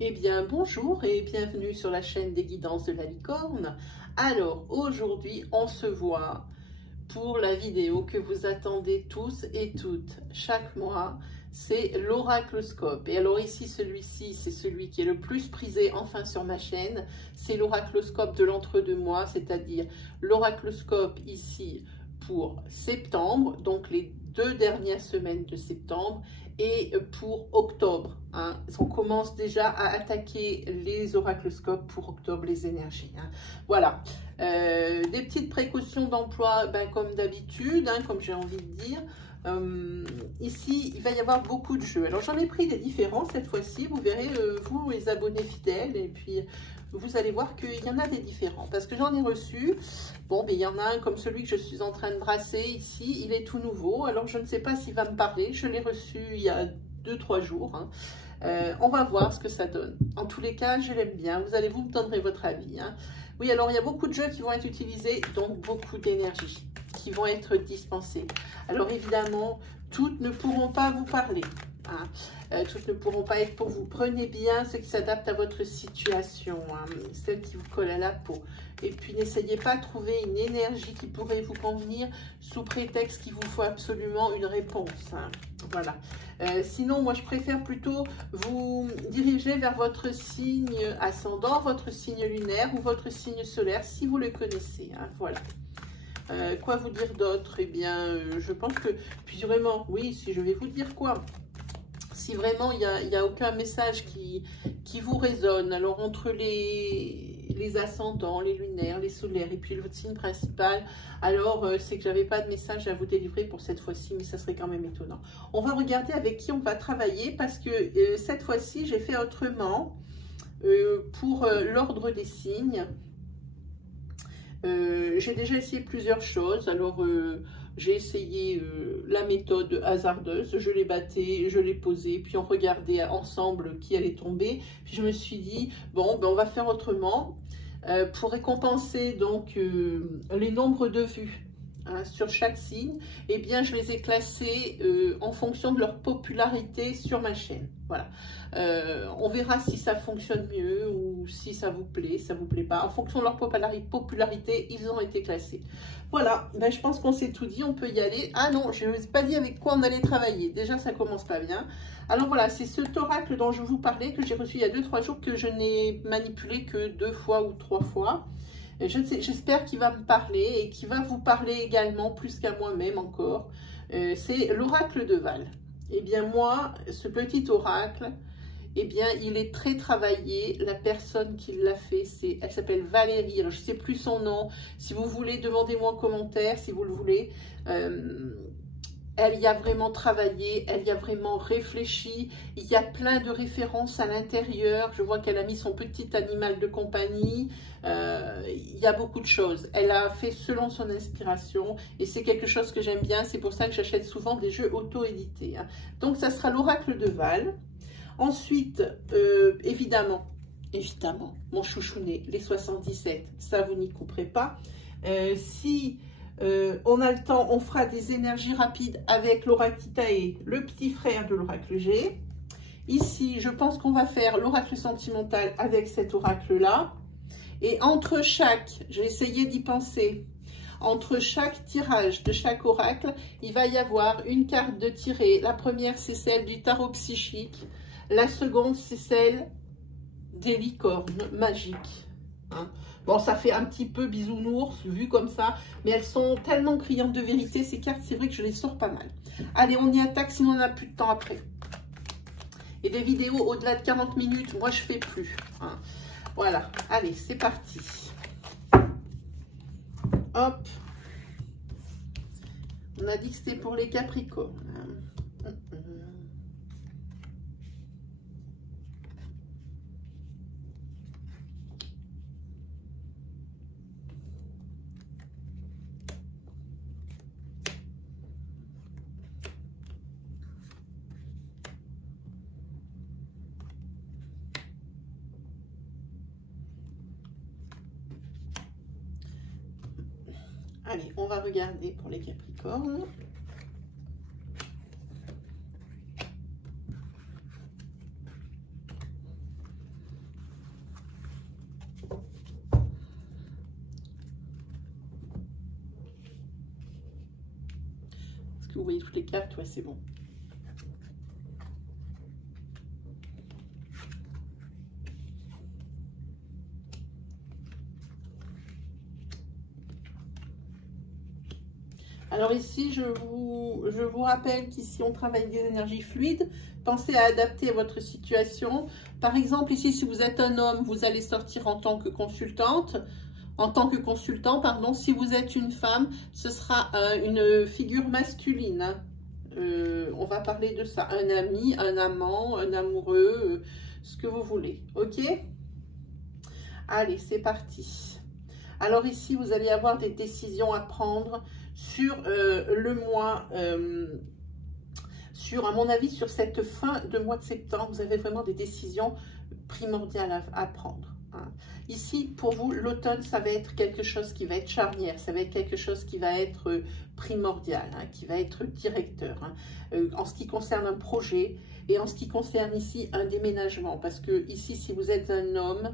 Eh bien, bonjour et bienvenue sur la chaîne des guidances de la licorne. Alors, aujourd'hui, on se voit pour la vidéo que vous attendez tous et toutes chaque mois. C'est l'oracloscope. Et alors ici, celui-ci, c'est celui qui est le plus prisé enfin sur ma chaîne. C'est l'oracloscope de l'entre-deux-mois, c'est-à-dire l'oracloscope ici pour septembre, donc les 2 dernières semaines de septembre, et pour octobre. Hein. On commence déjà à attaquer les oracloscopes pour octobre, les énergies. Hein. Voilà. Des petites précautions d'emploi, ben, comme d'habitude, hein, comme j'ai envie de dire. Ici, il va y avoir beaucoup de jeux. Alors, j'en ai pris des différents cette fois-ci. Vous verrez, vous, les abonnés fidèles, et puis vous allez voir qu'il y en a des différents. Parce que j'en ai reçu. Bon, mais il y en a un comme celui que je suis en train de brasser ici. Il est tout nouveau. Alors, je ne sais pas s'il va me parler. Je l'ai reçu il y a 2-3 jours. Hein. On va voir ce que ça donne. En tous les cas, je l'aime bien. Vous me donnerez votre avis. Hein. Oui, alors il y a beaucoup de jeux qui vont être utilisés, donc beaucoup d'énergie qui vont être dispensées. Alors évidemment, toutes ne pourront pas vous parler. Hein. Toutes ne pourront pas être pour vous. Prenez bien ce qui s'adapte à votre situation, hein, celle qui vous colle à la peau. Et puis n'essayez pas de trouver une énergie qui pourrait vous convenir sous prétexte qu'il vous faut absolument une réponse. Hein. Voilà. Sinon, moi je préfère plutôt vous diriger vers votre signe ascendant, votre signe lunaire ou votre signe solaire si vous le connaissez. Hein. Voilà. Quoi vous dire d'autre? Eh bien, je pense que, puis vraiment, oui, si je vais vous dire quoi? Si vraiment il n'y a aucun message qui vous résonne, alors entre les ascendants, les lunaires, les solaires et puis votre signe principal, alors c'est que j'avais pas de message à vous délivrer pour cette fois-ci, mais ça serait quand même étonnant. On va regarder avec qui on va travailler parce que cette fois-ci, j'ai fait autrement pour l'ordre des signes. J'ai déjà essayé plusieurs choses. Alors, j'ai essayé la méthode hasardeuse. Je l'ai batté, je l'ai posé, puis on regardait ensemble qui allait tomber. Puis je me suis dit, bon, ben, on va faire autrement. Pour récompenser donc les nombres de vues hein, sur chaque signe, eh bien, je les ai classés en fonction de leur popularité sur ma chaîne. Voilà. On verra si ça fonctionne mieux ou si ça vous plaît pas. En fonction de leur popularité, ils ont été classés. Voilà, ben, je pense qu'on s'est tout dit, on peut y aller. Ah non, je ne vous ai pas dit avec quoi on allait travailler. Déjà, ça commence pas bien. Alors voilà, c'est cet oracle dont je vous parlais, que j'ai reçu il y a 2-3 jours, que je n'ai manipulé que 2 fois ou 3 fois. J'espère qu'il va me parler et qu'il va vous parler également, plus qu'à moi-même encore. C'est l'oracle de Val. Eh bien moi, ce petit oracle, eh bien il est très travaillé. La personne qui l'a fait, elle s'appelle Valérie. Alors je ne sais plus son nom. Si vous voulez, demandez-moi en commentaire si vous le voulez. Elle y a vraiment travaillé, elle y a vraiment réfléchi. Il y a plein de références à l'intérieur. Je vois qu'elle a mis son petit animal de compagnie. Il y a beaucoup de choses. Elle a fait selon son inspiration et c'est quelque chose que j'aime bien. C'est pour ça que j'achète souvent des jeux auto-édités. Hein. Donc, ça sera l'oracle de Val. Ensuite, évidemment, mon chouchounet, les 77, ça vous n'y couperez pas. Si on a le temps, on fera des énergies rapides avec l'oracle Titae, le petit frère de l'oracle G. Ici, je pense qu'on va faire l'oracle sentimental avec cet oracle-là. Et entre chaque, j'ai essayé d'y penser, entre chaque tirage de chaque oracle, il va y avoir une carte de tirée. La première, c'est celle du tarot psychique. La seconde, c'est celle des licornes magiques. Hein. Bon, ça fait un petit peu bisounours, vu comme ça, mais elles sont tellement criantes de vérité, ces cartes, c'est vrai que je les sors pas mal. Allez, on y attaque, sinon on n'a plus de temps après. Et des vidéos au-delà de 40 minutes, moi, je fais plus. Hein. Voilà, allez, c'est parti. Hop. On a dit que c'était pour les Capricornes. Allez, on va regarder pour les Capricornes. que vous voyez toutes les cartes? Ouais, c'est bon. Alors ici, je vous rappelle qu'ici, on travaille des énergies fluides. Pensez à adapter votre situation. Par exemple, ici, si vous êtes un homme, vous allez sortir en tant que consultante. En tant que consultant, pardon. Si vous êtes une femme, ce sera une figure masculine. Hein. On va parler de ça. Un ami, un amant, un amoureux, ce que vous voulez. Ok? Allez, c'est parti. Alors ici, vous allez avoir des décisions à prendre sur le mois, à mon avis, sur cette fin de mois de septembre, vous avez vraiment des décisions primordiales à prendre. Hein. Ici, pour vous, l'automne, ça va être quelque chose qui va être charnière, ça va être quelque chose qui va être primordial, hein, qui va être directeur, hein, en ce qui concerne un projet et en ce qui concerne ici un déménagement. Parce que ici, si vous êtes un homme,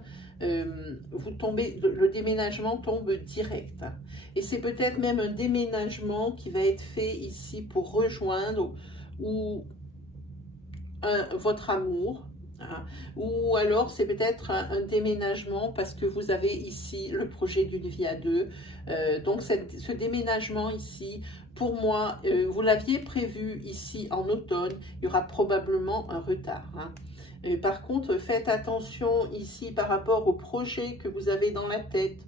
vous tombez, le déménagement tombe direct. Hein. Et c'est peut-être même un déménagement qui va être fait ici pour rejoindre ou votre amour. Hein. Ou alors c'est peut-être un déménagement parce que vous avez ici le projet d'une vie à deux. Donc ce déménagement ici, pour moi, vous l'aviez prévu ici en automne, il y aura probablement un retard. Hein. Par contre, faites attention ici par rapport au projet que vous avez dans la tête.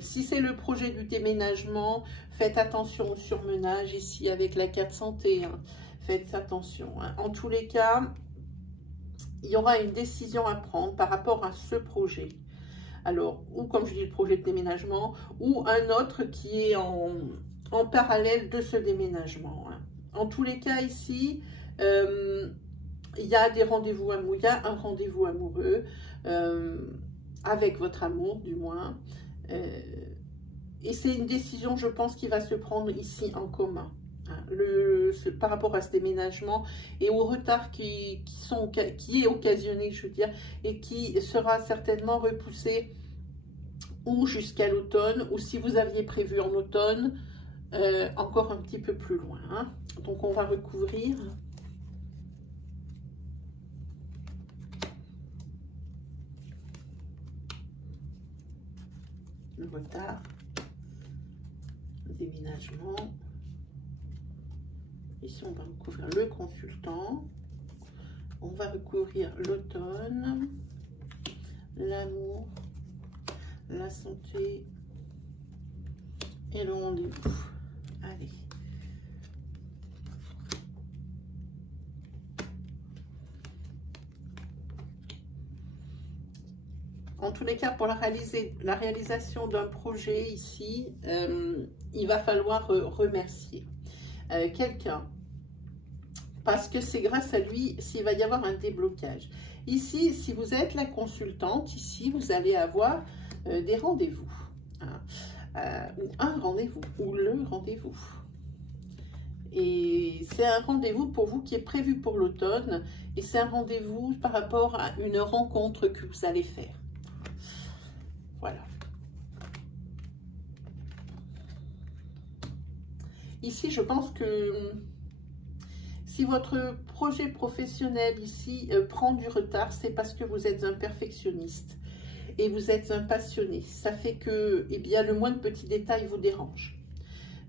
Si c'est le projet du déménagement, faites attention au surmenage ici avec la carte santé. Hein. Faites attention. Hein. En tous les cas, il y aura une décision à prendre par rapport à ce projet. Alors, ou comme je dis, le projet de déménagement, ou un autre qui est en parallèle de ce déménagement. Hein. En tous les cas, ici, il y a des rendez-vous amoureux, il y a un rendez-vous amoureux avec votre amour, du moins. Et c'est une décision, je pense, qui va se prendre ici en commun. Hein, par rapport à ce déménagement et au retard qui est occasionné, je veux dire, et qui sera certainement repoussé ou jusqu'à l'automne, ou si vous aviez prévu en automne, encore un petit peu plus loin. Hein. Donc, on va recouvrir. Le retard, le déménagement. Ici, on va recouvrir le consultant. On va recouvrir l'automne, l'amour, la santé et le rendez-vous. Allez. En tous les cas, pour la réalisation d'un projet ici, il va falloir remercier quelqu'un. Parce que c'est grâce à lui s'il va y avoir un déblocage. Ici, si vous êtes la consultante, ici, vous allez avoir des rendez-vous. Hein, ou un rendez-vous, ou le rendez-vous. Et c'est un rendez-vous pour vous qui est prévu pour l'automne. Et c'est un rendez-vous par rapport à une rencontre que vous allez faire. Voilà. Ici, je pense que si votre projet professionnel ici prend du retard, c'est parce que vous êtes un perfectionniste et vous êtes un passionné. Ça fait que, eh bien, le moindre petit détail vous dérange.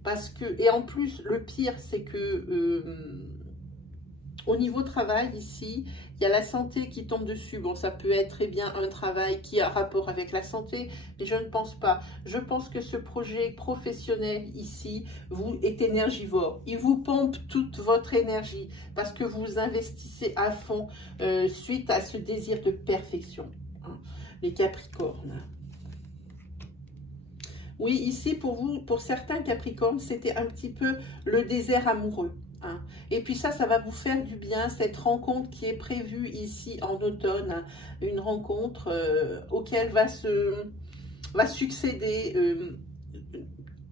Parce que, et en plus, le pire, c'est que au niveau travail, ici, il y a la santé qui tombe dessus. Bon, ça peut être très bien un travail qui a rapport avec la santé, mais je ne pense pas. Je pense que ce projet professionnel ici est énergivore. Il vous pompe toute votre énergie parce que vous investissez à fond suite à ce désir de perfection. Hein, les Capricornes. Oui, ici, pour vous, pour certains Capricornes, c'était un petit peu le désert amoureux. Hein. Et puis ça va vous faire du bien, cette rencontre qui est prévue ici en automne, hein, une rencontre auquel va succéder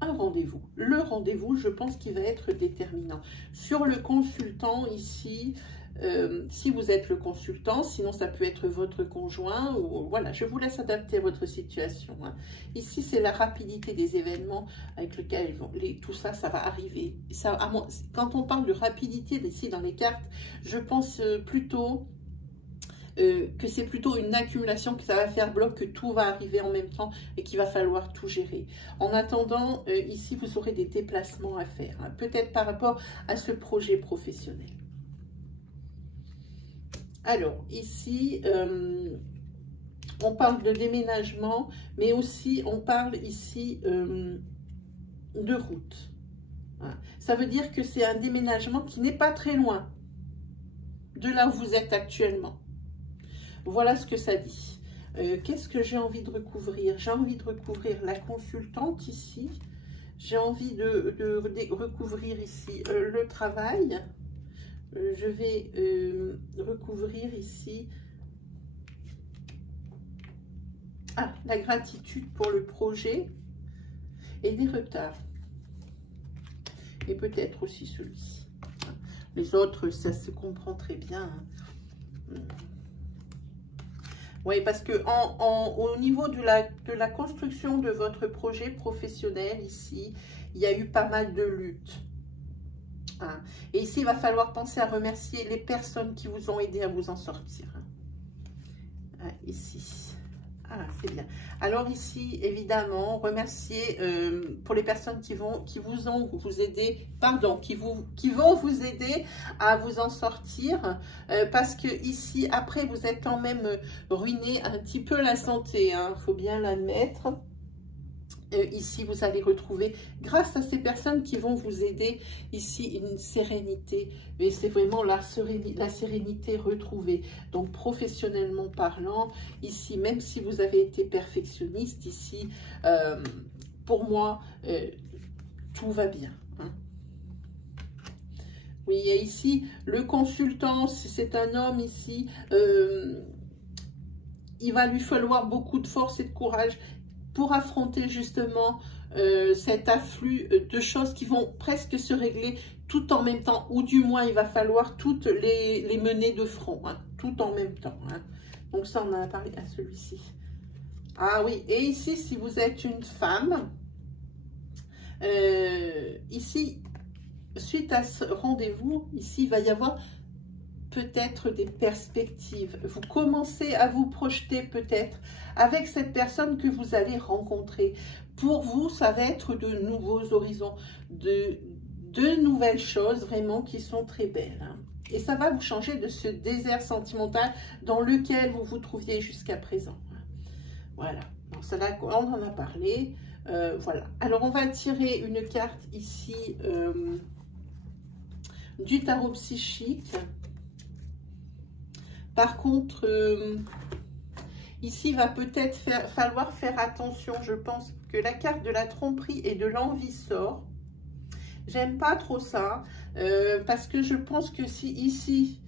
un rendez-vous. Le rendez-vous, je pense qu'il va être déterminant. Sur le consultant ici, si vous êtes le consultant, sinon ça peut être votre conjoint, ou voilà, je vous laisse adapter à votre situation. Hein. Ici, c'est la rapidité des événements avec lesquels tout ça, ça va arriver. Ça, quand on parle de rapidité ici dans les cartes, je pense plutôt que c'est plutôt une accumulation, que ça va faire bloc, que tout va arriver en même temps et qu'il va falloir tout gérer. En attendant, ici, vous aurez des déplacements à faire, hein, peut-être par rapport à ce projet professionnel. Alors, ici, on parle de déménagement, mais aussi on parle ici de route. Hein. Ça veut dire que c'est un déménagement qui n'est pas très loin de là où vous êtes actuellement. Voilà ce que ça dit. Qu'est-ce que j'ai envie de recouvrir? J'ai envie de recouvrir la consultante ici. J'ai envie de recouvrir ici le travail. Je vais recouvrir ici la gratitude pour le projet et des retards. Et peut-être aussi celui-ci. Les autres, ça se comprend très bien. Hein. Oui, parce que au niveau de la construction de votre projet professionnel, ici, il y a eu pas mal de luttes. Hein. Et ici, il va falloir penser à remercier les personnes qui vous ont aidé à vous en sortir. Hein. Ici. Ah, c'est bien. Alors ici, évidemment, remercier pour les personnes qui vont vous aider, pardon, qui vont vous aider à vous en sortir, parce que ici, après, vous êtes quand même ruiné un petit peu la santé, hein, faut bien l'admettre. Ici, vous allez retrouver, grâce à ces personnes qui vont vous aider, ici, une sérénité. Mais c'est vraiment la sérénité retrouvée. Donc, professionnellement parlant, ici, même si vous avez été perfectionniste, ici, pour moi, tout va bien. Hein. Oui, et ici, le consultant, si c'est un homme ici, il va lui falloir beaucoup de force et de courage pour affronter justement cet afflux de choses qui vont presque se régler tout en même temps, ou du moins il va falloir toutes les mener de front, hein, tout en même temps. Hein. Donc ça, on en a parlé à celui-ci. Ah oui, et ici, si vous êtes une femme, ici, suite à ce rendez-vous, ici, il va y avoir peut-être des perspectives. Vous commencez à vous projeter peut-être avec cette personne que vous allez rencontrer. Pour vous, ça va être de nouveaux horizons, de nouvelles choses vraiment qui sont très belles. Hein. Et ça va vous changer de ce désert sentimental dans lequel vous vous trouviez jusqu'à présent. Voilà. Donc ça, là, on en a parlé. Voilà. Alors, on va tirer une carte ici du tarot psychique. Par contre, ici, il va peut-être falloir faire attention. Je pense que la carte de la tromperie et de l'envie sort. J'aime pas trop ça, parce que je pense que si ici,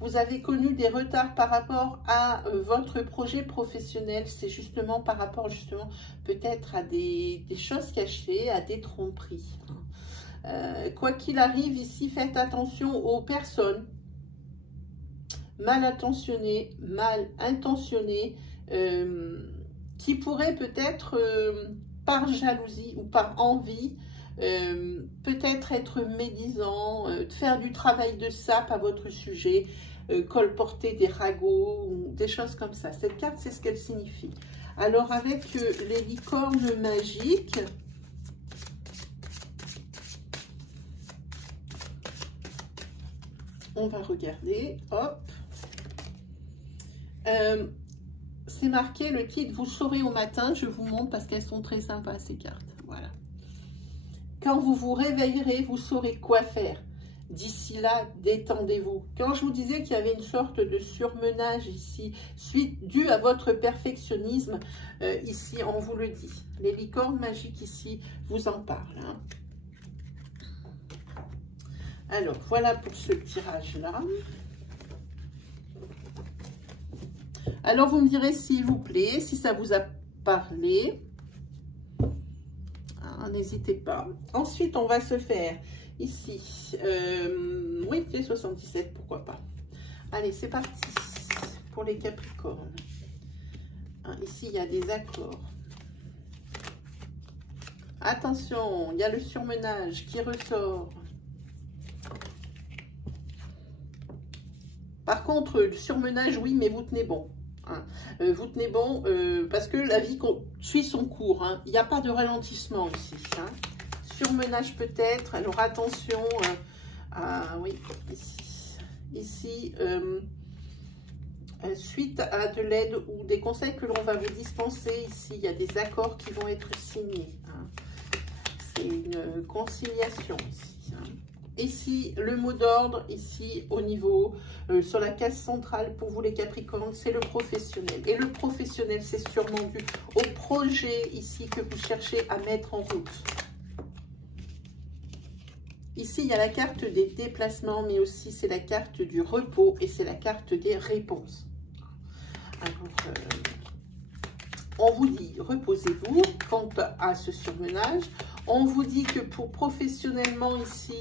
vous avez connu des retards par rapport à votre projet professionnel, c'est justement par rapport justement peut-être à des choses cachées, à des tromperies. Quoi qu'il arrive ici, faites attention aux personnes mal intentionné, qui pourrait peut-être, par jalousie ou par envie, peut-être être médisant, faire du travail de sape à votre sujet, colporter des ragots, ou des choses comme ça. Cette carte, c'est ce qu'elle signifie. Alors, avec les licornes magiques, on va regarder, hop. C'est marqué le titre, vous saurez au matin, je vous montre parce qu'elles sont très sympas ces cartes, voilà. Quand vous vous réveillerez, vous saurez quoi faire. D'ici là, détendez-vous. Quand je vous disais qu'il y avait une sorte de surmenage ici, dû à votre perfectionnisme, ici, on vous le dit. Les licornes magiques ici vous en parlent. Hein. Alors, voilà pour ce tirage-là. Alors, vous me direz s'il vous plaît, si ça vous a parlé. N'hésitez pas. Ensuite, on va se faire ici. Oui, T77, pourquoi pas. Allez, c'est parti pour les Capricornes. Hein, ici, il y a des accords. Attention, il y a le surmenage qui ressort. Par contre, le surmenage, oui, mais vous tenez bon. Hein. Vous tenez bon parce que la vie suit son cours. Hein. Il n'y a pas de ralentissement ici. Hein. Surmenage peut-être. Alors attention. Oui, ici suite à de l'aide ou des conseils que l'on va vous dispenser, ici, il y a des accords qui vont être signés. Hein. C'est une conciliation ici. Hein. Ici, le mot d'ordre, ici, au niveau, sur la case centrale, pour vous les Capricornes, c'est le professionnel. Et le professionnel, c'est sûrement dû au projet, ici, que vous cherchez à mettre en route. Ici, il y a la carte des déplacements, mais aussi, c'est la carte du repos et c'est la carte des réponses. Alors, on vous dit, reposez-vous quant à ce surmenage. On vous dit que pour professionnellement, ici,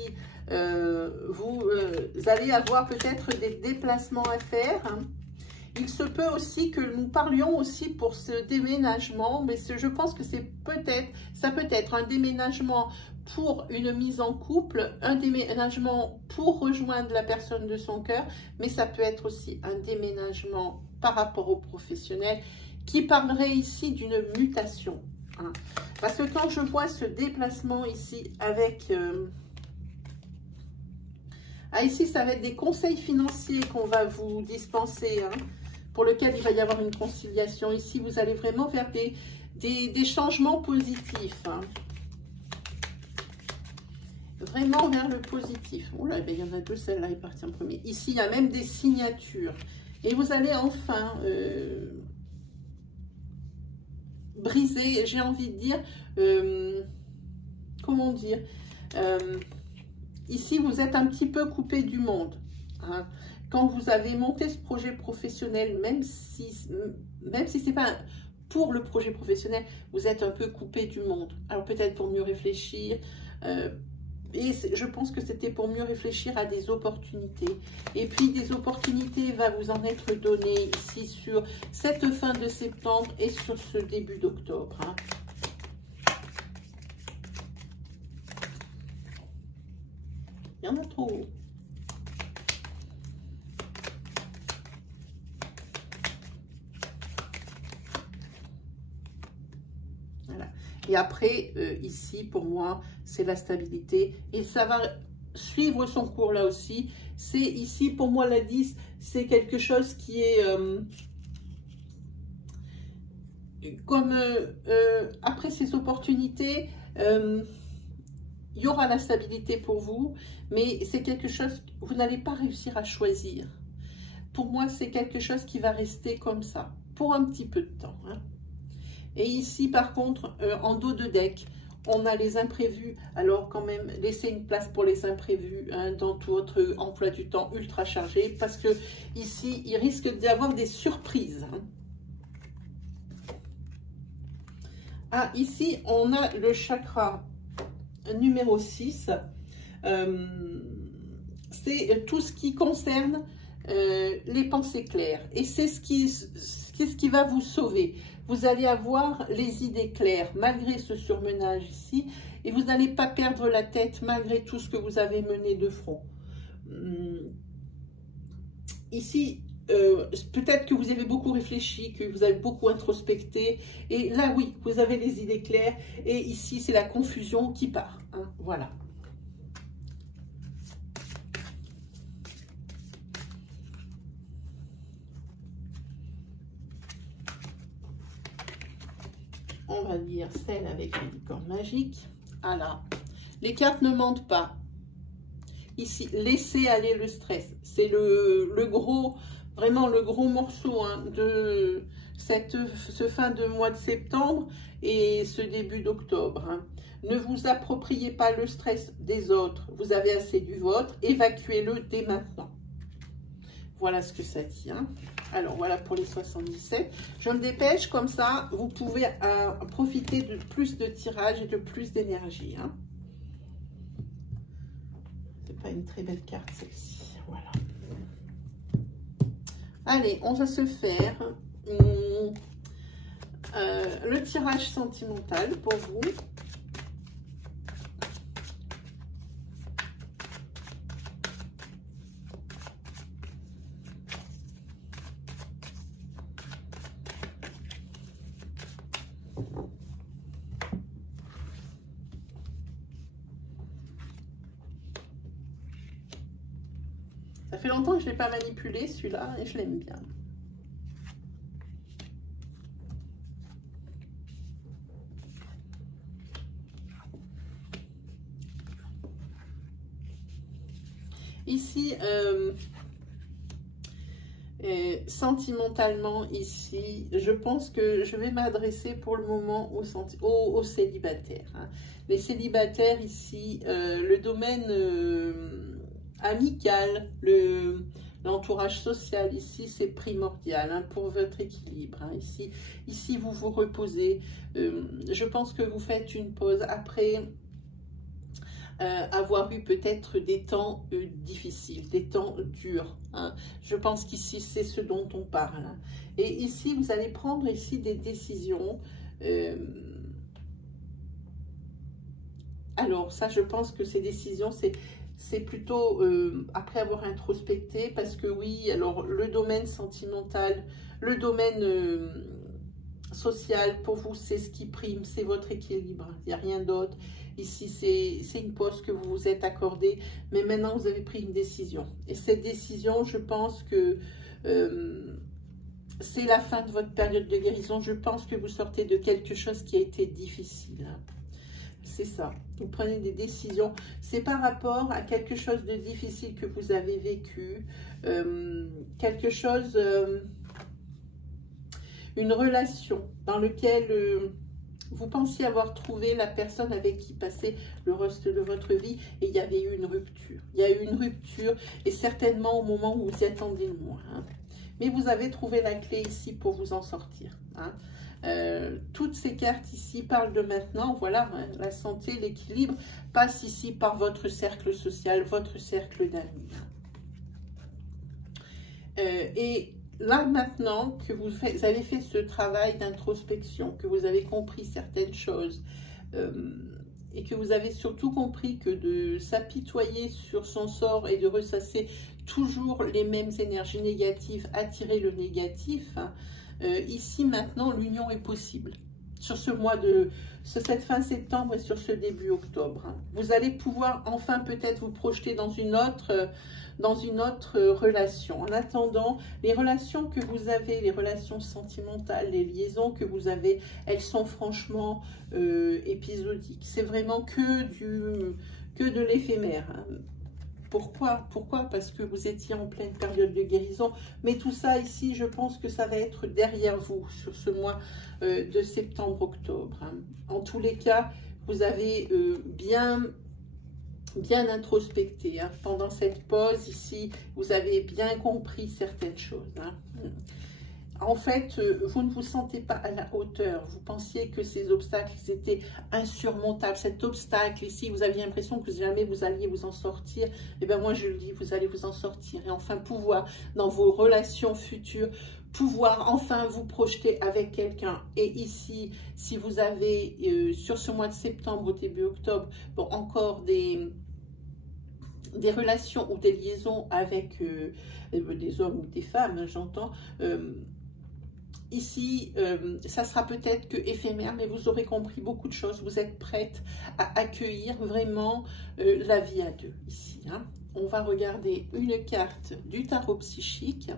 vous allez avoir peut-être des déplacements à faire. Hein. Il se peut aussi que nous parlions aussi pour ce déménagement, mais je pense que ça peut être un déménagement pour une mise en couple, un déménagement pour rejoindre la personne de son cœur, mais ça peut être aussi un déménagement par rapport au professionnel qui parlerait ici d'une mutation. Hein. Parce que quand je vois ce déplacement ici avec... ici, ça va être des conseils financiers qu'on va vous dispenser, hein, pour lequel il va y avoir une conciliation. Ici, vous allez vraiment faire des changements positifs. Hein. Vraiment vers le positif. Oh là, ben, il y en a deux, celle-là est partie en premier. Ici, il y a même des signatures. Et vous allez enfin briser, j'ai envie de dire, comment dire, ici, vous êtes un petit peu coupé du monde. Hein. Quand vous avez monté ce projet professionnel, même si ce n'est pas pour le projet professionnel, vous êtes un peu coupé du monde. Alors peut-être pour mieux réfléchir, et je pense que c'était pour mieux réfléchir à des opportunités. Et puis des opportunités va vous en être donné ici sur cette fin de septembre et sur ce début d'octobre. Hein. Il y en a trop. Voilà. Et après, ici, pour moi, c'est la stabilité. Et ça va suivre son cours là aussi. C'est ici, pour moi, la 10, c'est quelque chose qui est... comme après ces opportunités, il y aura la stabilité pour vous, mais c'est quelque chose que vous n'allez pas réussir à choisir. Pour moi, c'est quelque chose qui va rester comme ça, pour un petit peu de temps. Hein. Et ici, par contre, en dos de deck, on a les imprévus. Alors, quand même, laissez une place pour les imprévus hein, dans tout votre emploi du temps ultra chargé, parce que ici, il risque d'y avoir des surprises. Hein. Ah, ici, on a le chakra numéro 6. C'est tout ce qui concerne les pensées claires. Et c'est ce qui va vous sauver. Vous allez avoir les idées claires malgré ce surmenage ici. Et vous n'allez pas perdre la tête malgré tout ce que vous avez mené de front. Ici, peut-être que vous avez beaucoup réfléchi, que vous avez beaucoup introspecté. Et là, oui, vous avez les idées claires. Et ici, c'est la confusion qui part. Hein, voilà. On va dire celle avec les licornes magiques. Ah là, les cartes ne mentent pas. Ici, laissez aller le stress. C'est le gros, vraiment le gros morceau hein, de ce fin de mois de septembre et ce début d'octobre. Hein. Ne vous appropriez pas le stress des autres. Vous avez assez du vôtre. Évacuez-le dès maintenant. Voilà ce que ça dit. Hein. Alors, voilà pour les 77. Je me dépêche, comme ça, vous pouvez profiter de plus de tirage et de plus d'énergie. Hein. C'est pas une très belle carte, celle-ci. Voilà. Allez, on va se faire le tirage sentimental pour vous. Ça fait longtemps que je ne l'ai pas manipulé celui-là et je l'aime bien. Ici, sentimentalement, ici, je pense que je vais m'adresser pour le moment aux célibataires. Hein. Les célibataires ici, le domaine amical, l'entourage social, ici, c'est primordial hein, pour votre équilibre. Hein. Ici, vous vous reposez. Je pense que vous faites une pause après avoir eu peut-être des temps difficiles, des temps durs. Hein. Je pense qu'ici, c'est ce dont on parle. Hein. Et ici, vous allez prendre ici des décisions. Alors, ça, je pense que ces décisions, c'est plutôt après avoir introspecté, parce que oui, alors le domaine sentimental, le domaine social, pour vous, c'est ce qui prime, c'est votre équilibre, il n'y a rien d'autre. Ici, c'est une pause que vous vous êtes accordée, mais maintenant, vous avez pris une décision. Et cette décision, je pense que c'est la fin de votre période de guérison. Je pense que vous sortez de quelque chose qui a été difficile. C'est ça. Vous prenez des décisions. C'est par rapport à quelque chose de difficile que vous avez vécu. Quelque chose... une relation dans laquelle... vous pensiez avoir trouvé la personne avec qui passer le reste de votre vie et il y avait eu une rupture. Il y a eu une rupture et certainement au moment où vous y attendez le moins. Hein. Mais vous avez trouvé la clé ici pour vous en sortir. Hein. Toutes ces cartes ici parlent de maintenant. Voilà, hein, la santé, l'équilibre passe ici par votre cercle social, votre cercle d'amis. Et là, maintenant que vous avez fait ce travail d'introspection, que vous avez compris certaines choses et que vous avez surtout compris que de s'apitoyer sur son sort et de ressasser toujours les mêmes énergies négatives, attirer le négatif, hein, ici, maintenant, l'union est possible. Sur cette fin septembre et sur ce début octobre. Hein. Vous allez pouvoir enfin peut-être vous projeter dans une autre relation. En attendant, les relations que vous avez, les relations sentimentales, les liaisons que vous avez, elles sont franchement épisodiques. C'est vraiment que de l'éphémère. Hein. Pourquoi? Parce que vous étiez en pleine période de guérison. Mais tout ça ici, je pense que ça va être derrière vous sur ce mois de septembre-octobre. Hein. En tous les cas, vous avez bien introspecté. Hein. Pendant cette pause ici, vous avez bien compris certaines choses. Hein. En fait, vous ne vous sentez pas à la hauteur. Vous pensiez que ces obstacles étaient insurmontables. Cet obstacle ici, vous aviez l'impression que jamais vous alliez vous en sortir. Et bien moi, je le dis, vous allez vous en sortir. Et enfin, pouvoir, dans vos relations futures, pouvoir enfin vous projeter avec quelqu'un. Et ici, si vous avez, sur ce mois de septembre, au début octobre, bon, encore des relations ou des liaisons avec des hommes ou des femmes, j'entends, ici, ça sera peut-être que éphémère, mais vous aurez compris beaucoup de choses. Vous êtes prête à accueillir vraiment la vie à deux ici. Hein. On va regarder une carte du tarot psychique.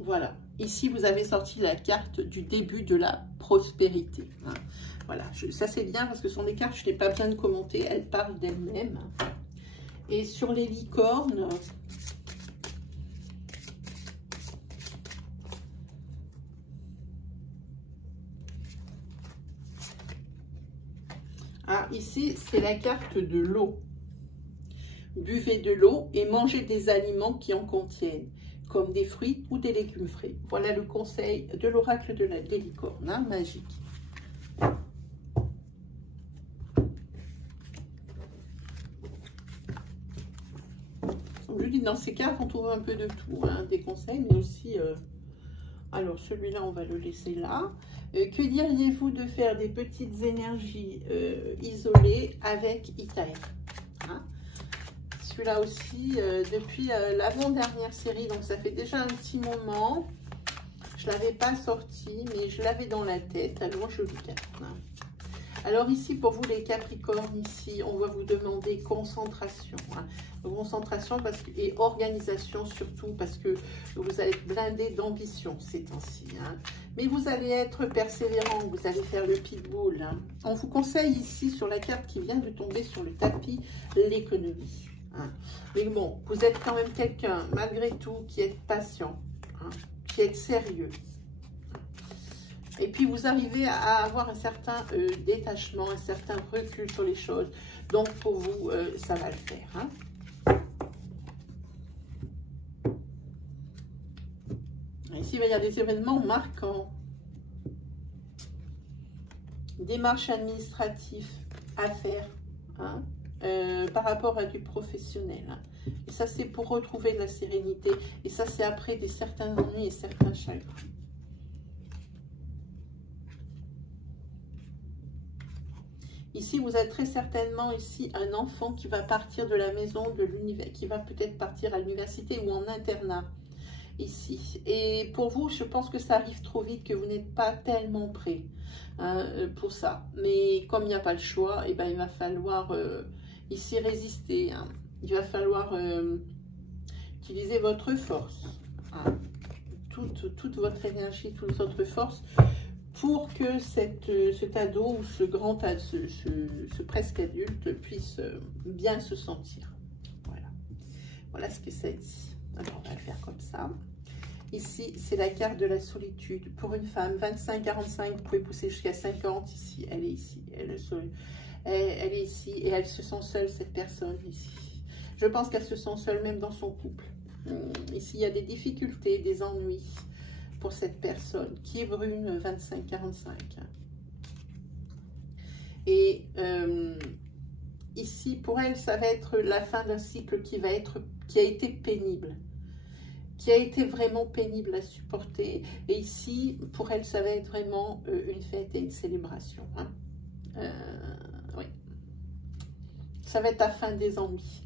Voilà. Ici, vous avez sorti la carte du début de la prospérité. Hein. Voilà, ça c'est bien parce que ce sont des cartes, je n'ai pas besoin de commenter, elles parlent d'elles-mêmes. Et sur les licornes, ici c'est la carte de l'eau. Buvez de l'eau et mangez des aliments qui en contiennent, comme des fruits ou des légumes frais. Voilà le conseil de l'oracle des licornes, hein, magique. Comme je dis, dans ces cartes, on trouve un peu de tout, hein, des conseils, mais aussi... alors, celui-là, on va le laisser là. Que diriez-vous de faire des petites énergies isolées avec Itaïr, hein? Celui-là aussi, depuis l'avant-dernière série, donc ça fait déjà un petit moment. Je ne l'avais pas sorti, mais je l'avais dans la tête. Alors, je le garde, hein. Alors ici, pour vous les Capricornes, ici, on va vous demander concentration, hein. Concentration et organisation surtout, parce que vous allez être blindé d'ambition ces temps-ci, hein. Mais vous allez être persévérant, vous allez faire le pitbull, hein. On vous conseille ici, sur la carte qui vient de tomber sur le tapis, l'économie, hein. Mais bon, vous êtes quand même quelqu'un, malgré tout, qui est patient, hein, qui est sérieux. Et puis, vous arrivez à avoir un certain détachement, un certain recul sur les choses. Donc, pour vous, ça va le faire, hein. Ici, il va y avoir des événements marquants. Démarches administratives à faire, hein, par rapport à du professionnel, hein. Et ça, c'est pour retrouver de la sérénité. Et ça, c'est après certains ennuis et certains chagrins. Ici, vous êtes très certainement ici un enfant qui va partir de la maison, de l'univers, qui va peut-être partir à l'université ou en internat, ici. Et pour vous, je pense que ça arrive trop vite, que vous n'êtes pas tellement prêt, hein, pour ça. Mais comme il n'y a pas le choix, eh ben, il va falloir ici résister, hein. Il va falloir utiliser votre force, hein, toute votre énergie, toute votre force, pour que cet ado ou ce presque adulte puisse bien se sentir. Voilà. Voilà ce que ça dit. Alors, on va le faire comme ça. Ici, c'est la carte de la solitude. Pour une femme, 25-45, vous pouvez pousser jusqu'à 50. Ici, elle est ici. Elle est ici et elle se sent seule, cette personne ici. Je pense qu'elle se sent seule même dans son couple. Ici, il y a des difficultés, des ennuis pour cette personne qui est brune, 25-45. Et ici, pour elle, ça va être la fin d'un cycle qui a été pénible, qui a été vraiment pénible à supporter. Et ici, pour elle, ça va être vraiment une fête et une célébration, hein. Oui. Ça va être la fin des ennuis.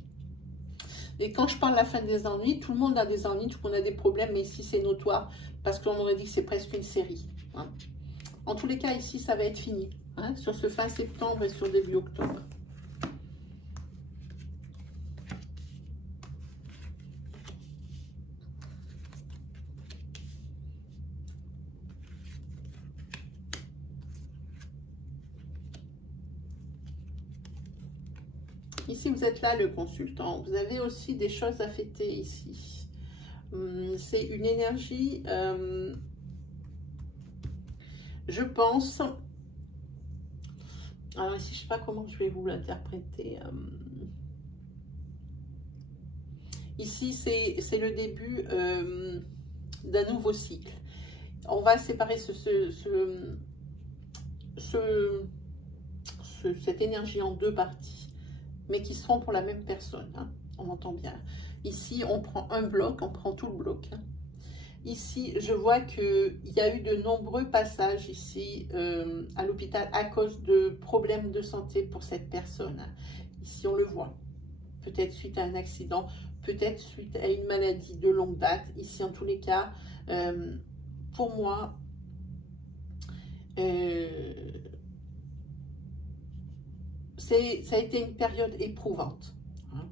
Et quand je parle de la fin des ennuis, tout le monde a des ennuis, tout le monde a des problèmes, mais ici, c'est notoire. Parce qu'on aurait dit que c'est presque une série, hein. En tous les cas, ici, ça va être fini, hein, sur ce fin septembre et sur début octobre. Ici, vous êtes là, le consultant. Vous avez aussi des choses à fêter ici. C'est une énergie, je pense. Alors ici, je ne sais pas comment je vais vous l'interpréter. Ici, c'est le début d'un nouveau cycle. On va séparer cette énergie en deux parties, mais qui seront pour la même personne, hein. On entend bien. Ici, on prend un bloc, on prend tout le bloc, hein. Ici, je vois qu'il y a eu de nombreux passages ici à l'hôpital à cause de problèmes de santé pour cette personne, hein. Ici, on le voit. Peut-être suite à un accident, peut-être suite à une maladie de longue date. Ici, en tous les cas, pour moi, ça a été une période éprouvante, hein.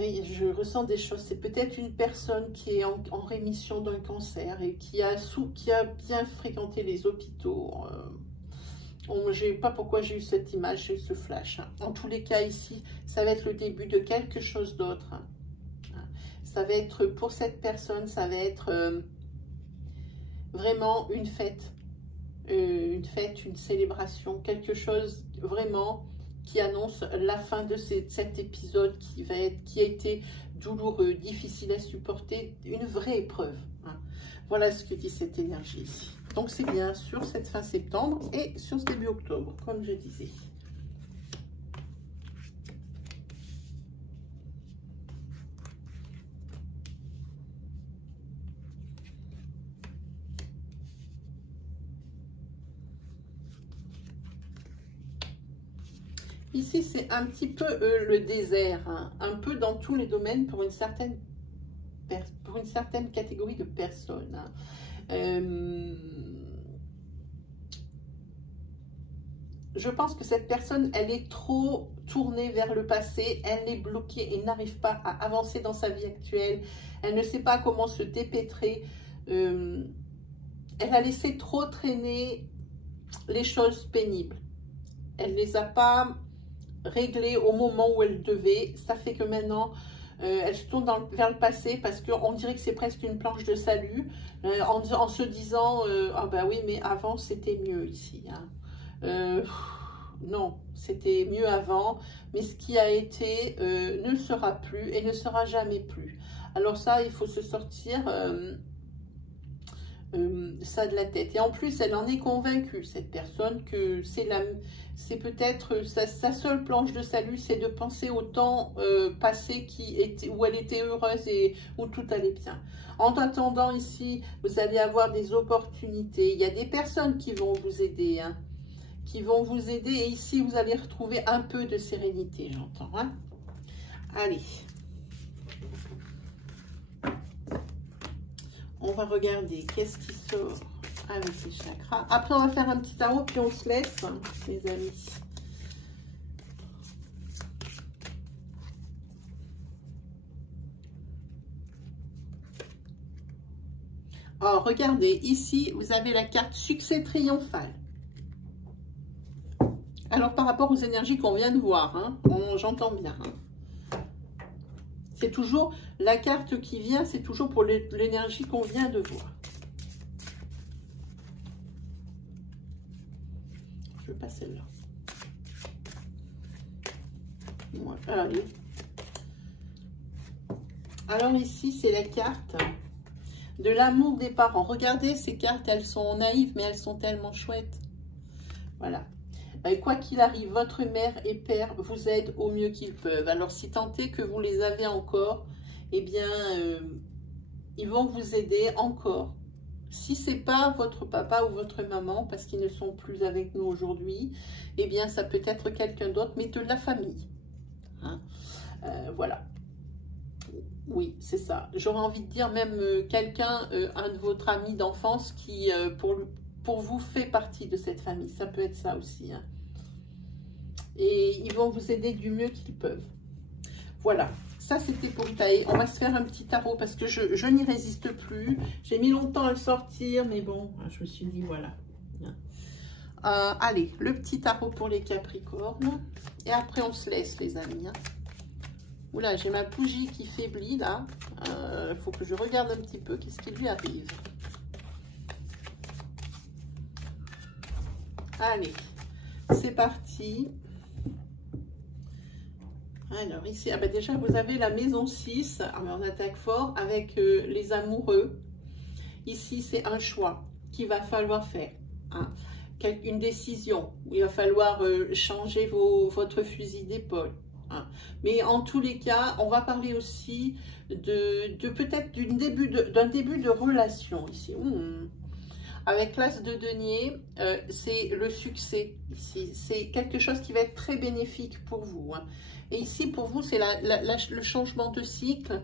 Oui, je ressens des choses. C'est peut-être une personne qui est en rémission d'un cancer et qui a bien fréquenté les hôpitaux. Je ne sais pas pourquoi j'ai eu cette image, j'ai eu ce flash, hein. En tous les cas, ici, ça va être le début de quelque chose d'autre, hein. Ça va être, pour cette personne, ça va être vraiment une fête, une célébration, quelque chose vraiment qui annonce la fin de cet épisode qui a été douloureux, difficile à supporter, une vraie épreuve, hein. Voilà ce que dit cette énergie ici. Donc c'est bien sur cette fin septembre et sur ce début octobre, comme je disais. Ici, c'est un petit peu le désert, hein, un peu dans tous les domaines pour une certaine catégorie de personnes. Hein. Je pense que cette personne, elle est trop tournée vers le passé, elle est bloquée et n'arrive pas à avancer dans sa vie actuelle. Elle ne sait pas comment se dépêtrer. Elle a laissé trop traîner les choses pénibles. Elle ne les a pas réglées au moment où elle devait. Ça fait que maintenant, elle se tourne vers le passé parce qu'on dirait que c'est presque une planche de salut en se disant ah ben oui, mais avant c'était mieux ici. Hein. Non, c'était mieux avant, mais ce qui a été ne sera plus et ne sera jamais plus. Alors ça, il faut se sortir ça de la tête. Et en plus, elle en est convaincue, cette personne, que c'est peut-être sa seule planche de salut, c'est de penser au temps passé où elle était heureuse et où tout allait bien. En attendant, ici, vous allez avoir des opportunités. Il y a des personnes qui vont vous aider, hein, qui vont vous aider. Et ici, vous allez retrouver un peu de sérénité, j'entends. Hein. Allez. On va regarder qu'est-ce qui sort avec les chakras. Après, on va faire un petit tarot, puis on se laisse, les amis. Alors, regardez, ici, vous avez la carte succès triomphal. Alors, par rapport aux énergies qu'on vient de voir, hein, j'entends bien. Hein. C'est toujours la carte qui vient, c'est toujours pour l'énergie qu'on vient de voir. Je veux pas celle-là. Voilà, allez. Alors ici, c'est la carte de l'amour des parents. Regardez, ces cartes, elles sont naïves, mais elles sont tellement chouettes. Voilà. Quoi qu'il arrive, votre mère et père vous aident au mieux qu'ils peuvent. Alors, si tant est que vous les avez encore, eh bien, ils vont vous aider encore. Si ce n'est pas votre papa ou votre maman, parce qu'ils ne sont plus avec nous aujourd'hui, eh bien, ça peut être quelqu'un d'autre, mais de la famille. Hein. Voilà. Oui, c'est ça. J'aurais envie de dire même quelqu'un, un de votre ami d'enfance qui, pour vous, fait partie de cette famille. Ça peut être ça aussi. Hein. Et ils vont vous aider du mieux qu'ils peuvent. Voilà, ça c'était pour Taï. On va se faire un petit tarot parce que je n'y résiste plus. J'ai mis longtemps à le sortir, mais bon, je me suis dit voilà. Allez, le petit tarot pour les Capricornes. Et après, on se laisse, les amis. Hein. Oula, j'ai ma bougie qui faiblit là. Il faut que je regarde un petit peu qu'est-ce qui lui arrive. Allez, c'est parti. Alors ici, ah ben déjà vous avez la maison 6, ah ben on attaque fort avec les amoureux. Ici c'est un choix qu'il va falloir faire, hein. Une décision où il va falloir changer votre fusil d'épaule. Hein. Mais en tous les cas, on va parler aussi de peut-être d'un début de relation ici. Avec l'as de denier, c'est le succès ici. C'est quelque chose qui va être très bénéfique pour vous. Hein. Et ici, pour vous, c'est le changement de cycle.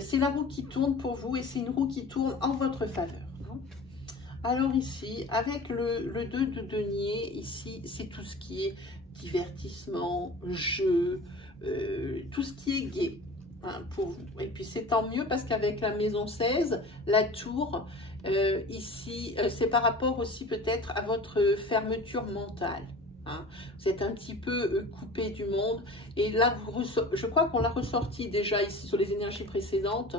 C'est la roue qui tourne pour vous et c'est une roue qui tourne en votre faveur. Hein. Alors ici, avec le 2 de denier, ici, c'est tout ce qui est divertissement, jeu, tout ce qui est gai. Hein, pour vous. Et puis c'est tant mieux parce qu'avec la maison 16, la tour, ici, c'est par rapport aussi peut-être à votre fermeture mentale. Hein. Vous êtes un petit peu coupé du monde. Et là, je crois qu'on l'a ressorti déjà ici sur les énergies précédentes.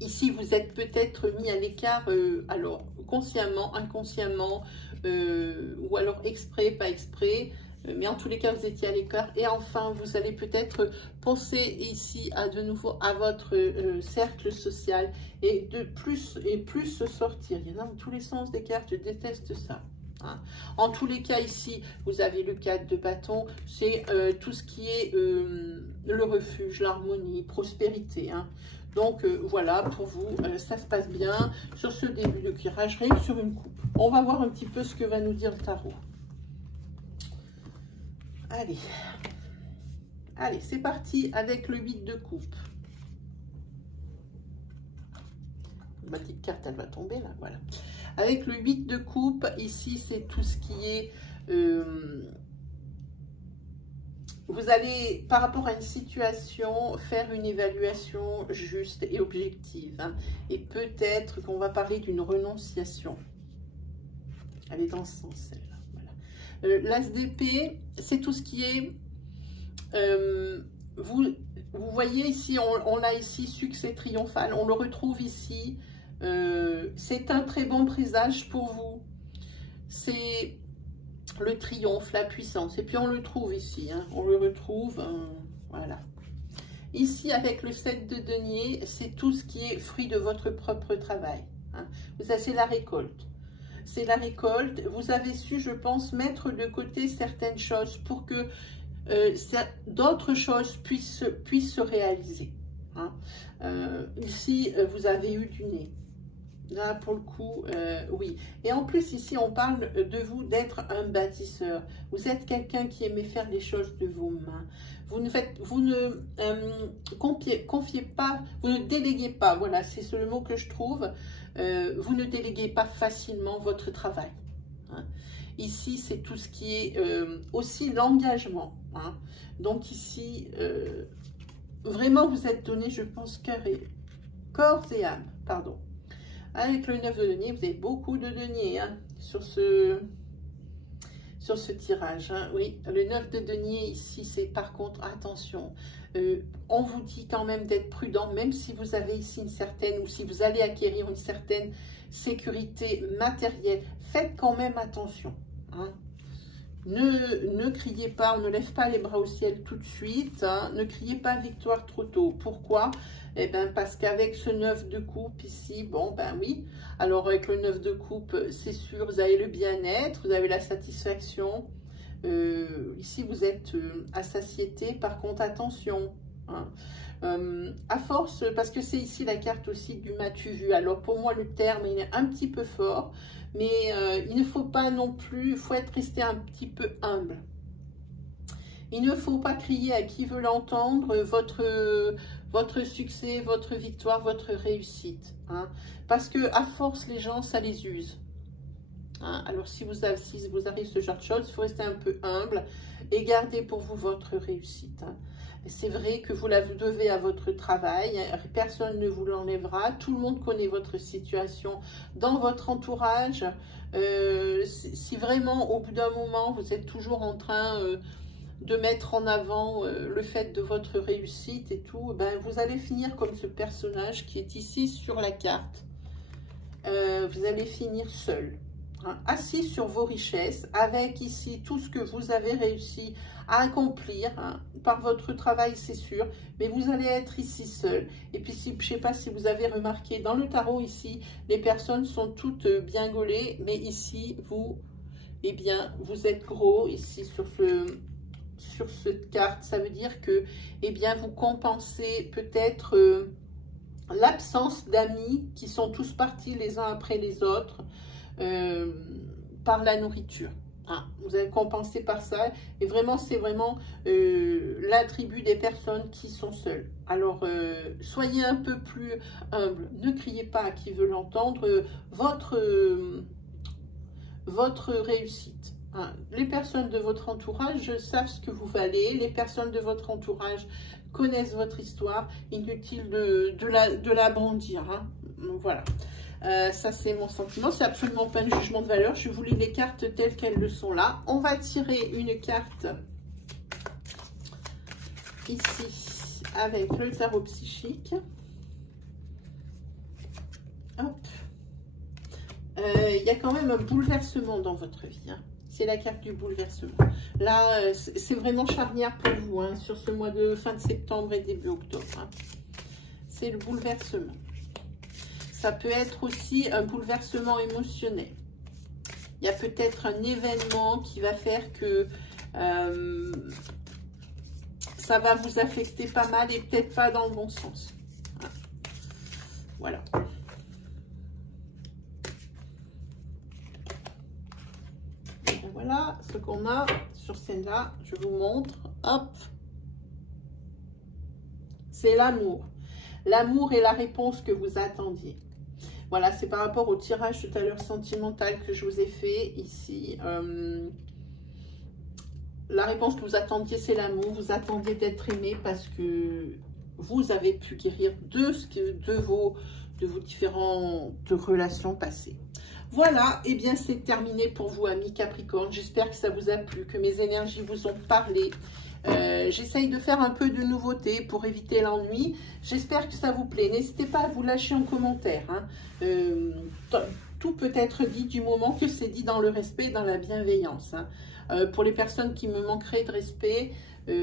Ici, vous êtes peut-être mis à l'écart, alors consciemment, inconsciemment, ou alors exprès, pas exprès. Mais en tous les cas, vous étiez à l'écart. Et enfin, vous allez peut-être penser ici de nouveau à votre cercle social et plus se sortir. Il y en a dans tous les sens des cartes, je déteste ça. Hein. En tous les cas, ici, vous avez le 4 de bâton. C'est tout ce qui est le refuge, l'harmonie, prospérité. Hein. Donc voilà, pour vous, ça se passe bien. Sur ce début de tirage, rien que sur une coupe. On va voir un petit peu ce que va nous dire le tarot. Allez. Allez, c'est parti avec le 8 de coupe. Ma petite carte, elle va tomber là, voilà. Avec le 8 de coupe, ici, c'est tout ce qui est... vous allez, par rapport à une situation, faire une évaluation juste et objective. Hein, et peut-être qu'on va parler d'une renonciation. Elle est dans ce sens, celle-là. Voilà. L'as d'épée, c'est tout ce qui est... vous voyez ici, on l'a ici, succès triomphal. On le retrouve ici. C'est un très bon présage pour vous. C'est... le triomphe, la puissance. Et puis on le trouve ici, hein. On le retrouve, voilà. Ici, avec le 7 de denier, c'est tout ce qui est fruit de votre propre travail. Hein. Ça, c'est la récolte. C'est la récolte. Vous avez su, je pense, mettre de côté certaines choses pour que d'autres choses puissent se réaliser. Hein. Ici, vous avez eu du nez. Là, pour le coup, oui. Et en plus, ici, on parle de vous d'être un bâtisseur. Vous êtes quelqu'un qui aimait faire les choses de vos mains. Vous ne confiez pas, vous ne déléguez pas, voilà, c'est le mot que je trouve. Vous ne déléguez pas facilement votre travail. Hein. Ici, c'est tout ce qui est aussi l'engagement. Hein. Donc ici, vraiment, vous êtes donné, je pense, corps et âme, pardon. Avec le 9 de denier, vous avez beaucoup de deniers hein, sur ce tirage. Hein. Oui, le 9 de denier ici, c'est par contre, attention, on vous dit quand même d'être prudent, même si vous avez ici une certaine, ou si vous allez acquérir une certaine sécurité matérielle, faites quand même attention. Hein. Ne criez pas, on ne lève pas les bras au ciel tout de suite. Hein. Ne criez pas victoire trop tôt. Pourquoi? Eh bien, parce qu'avec ce 9 de coupe ici, bon, ben oui. Alors, avec le 9 de coupe, c'est sûr, vous avez le bien-être, vous avez la satisfaction. Ici, vous êtes à satiété. Par contre, attention. Hein. À force, parce que c'est ici la carte aussi du m'as-tu vu. Alors, pour moi, le terme, il est un petit peu fort. Mais il ne faut pas non plus, il faut resté un petit peu humble. Il ne faut pas crier à qui veut l'entendre votre succès, votre victoire, votre réussite. Hein, parce que à force, les gens, ça les use. Hein, alors, si vous arrive ce genre de choses, il faut rester un peu humble et garder pour vous votre réussite. Hein. C'est vrai que vous la devez à votre travail, personne ne vous l'enlèvera, tout le monde connaît votre situation dans votre entourage. Si vraiment au bout d'un moment vous êtes toujours en train de mettre en avant le fait de votre réussite et tout, ben, vous allez finir comme ce personnage qui est ici sur la carte. Vous allez finir seul. Hein, assis sur vos richesses, avec ici tout ce que vous avez réussi à accomplir hein, par votre travail, c'est sûr, mais vous allez être ici seul. Et puis, je ne sais pas si vous avez remarqué, dans le tarot ici, les personnes sont toutes bien gaulées, mais ici, vous, eh bien, vous êtes gros ici sur cette carte. Ça veut dire que, eh bien, vous compensez peut-être l'absence d'amis qui sont tous partis les uns après les autres. Par la nourriture. Hein. Vous allez compenser par ça. Et vraiment, c'est vraiment l'attribut des personnes qui sont seules. Alors, soyez un peu plus humble. Ne criez pas à qui veut l'entendre. Votre réussite. Hein. Les personnes de votre entourage savent ce que vous valez. Les personnes de votre entourage connaissent votre histoire. Inutile de la brandir. Hein. Voilà. Ça c'est mon sentiment, c'est absolument pas un jugement de valeur, je vous lis les cartes telles qu'elles le sont là. On va tirer une carte ici avec le tarot psychique. Hop. Il y a quand même un bouleversement dans votre vie, hein. C'est la carte du bouleversement. Là, c'est vraiment charnière pour vous, hein, sur ce mois de fin de septembre et début octobre. Hein. C'est le bouleversement. Ça peut être aussi un bouleversement émotionnel. Il y a peut-être un événement qui va faire que ça va vous affecter pas mal et peut-être pas dans le bon sens. Voilà. voilà ce qu'on a sur celle-là. Je vous montre. Hop. C'est l'amour. L'amour est la réponse que vous attendiez. Voilà, c'est par rapport au tirage tout à l'heure sentimental que je vous ai fait ici. La réponse que vous attendiez, c'est l'amour. Vous attendiez d'être aimé parce que vous avez pu guérir de vos différentes relations passées. Voilà, et bien c'est terminé pour vous, amis Capricorne. J'espère que ça vous a plu, que mes énergies vous ont parlé. J'essaye de faire un peu de nouveauté pour éviter l'ennui. J'espère que ça vous plaît. N'hésitez pas à vous lâcher en commentaire. Hein. Tout peut être dit du moment que c'est dit dans le respect et dans la bienveillance. Hein. Pour les personnes qui me manqueraient de respect,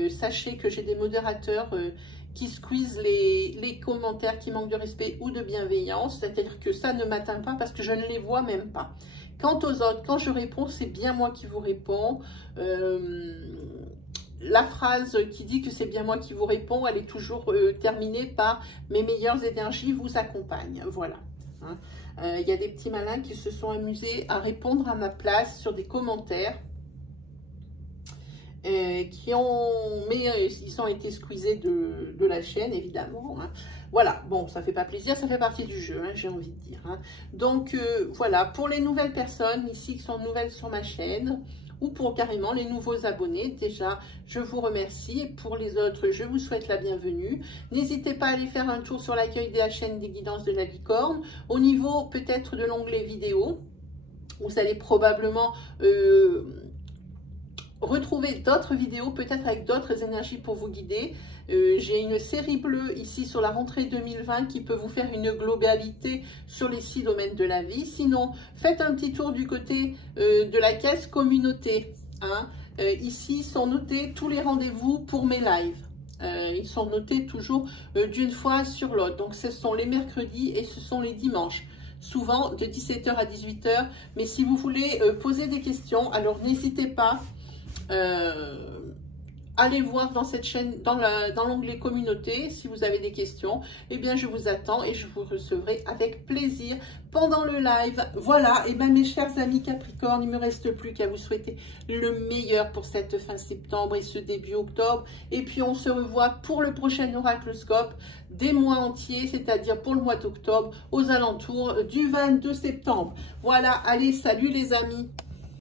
sachez que j'ai des modérateurs qui squeezent les commentaires qui manquent de respect ou de bienveillance. C'est-à-dire que ça ne m'atteint pas parce que je ne les vois même pas. Quant aux autres, quand je réponds, c'est bien moi qui vous réponds. La phrase qui dit que c'est bien moi qui vous réponds, elle est toujours terminée par « mes meilleures énergies vous accompagnent ». Voilà. Hein. Y a des petits malins qui se sont amusés à répondre à ma place sur des commentaires ils ont été squeezés de la chaîne, évidemment. Hein. Voilà, bon, ça fait pas plaisir, ça fait partie du jeu, hein, j'ai envie de dire. Hein. Donc, voilà, pour les nouvelles personnes ici qui sont nouvelles sur ma chaîne, ou pour carrément les nouveaux abonnés, déjà, je vous remercie. Et pour les autres, je vous souhaite la bienvenue. N'hésitez pas à aller faire un tour sur l'accueil de la chaîne des guidances de la licorne. Au niveau peut-être de l'onglet vidéo, vous allez probablement retrouver d'autres vidéos, peut-être avec d'autres énergies pour vous guider. J'ai une série bleue ici sur la rentrée 2020 qui peut vous faire une globalité sur les 6 domaines de la vie. Sinon, faites un petit tour du côté de la caisse communauté. Hein. Ici sont notés tous les rendez-vous pour mes lives. Ils sont notés toujours d'une fois sur l'autre. Donc, ce sont les mercredis et ce sont les dimanches. Souvent de 17 h à 18 h. Mais si vous voulez poser des questions, alors n'hésitez pas. Allez voir dans cette chaîne, dans l'onglet communauté, si vous avez des questions, eh bien je vous attends et je vous recevrai avec plaisir pendant le live. Voilà, et bien mes chers amis Capricorne, il ne me reste plus qu'à vous souhaiter le meilleur pour cette fin septembre et ce début octobre. Et puis on se revoit pour le prochain Oracloscope des mois entiers, c'est-à-dire pour le mois d'octobre, aux alentours du 22 septembre. Voilà, allez, salut les amis!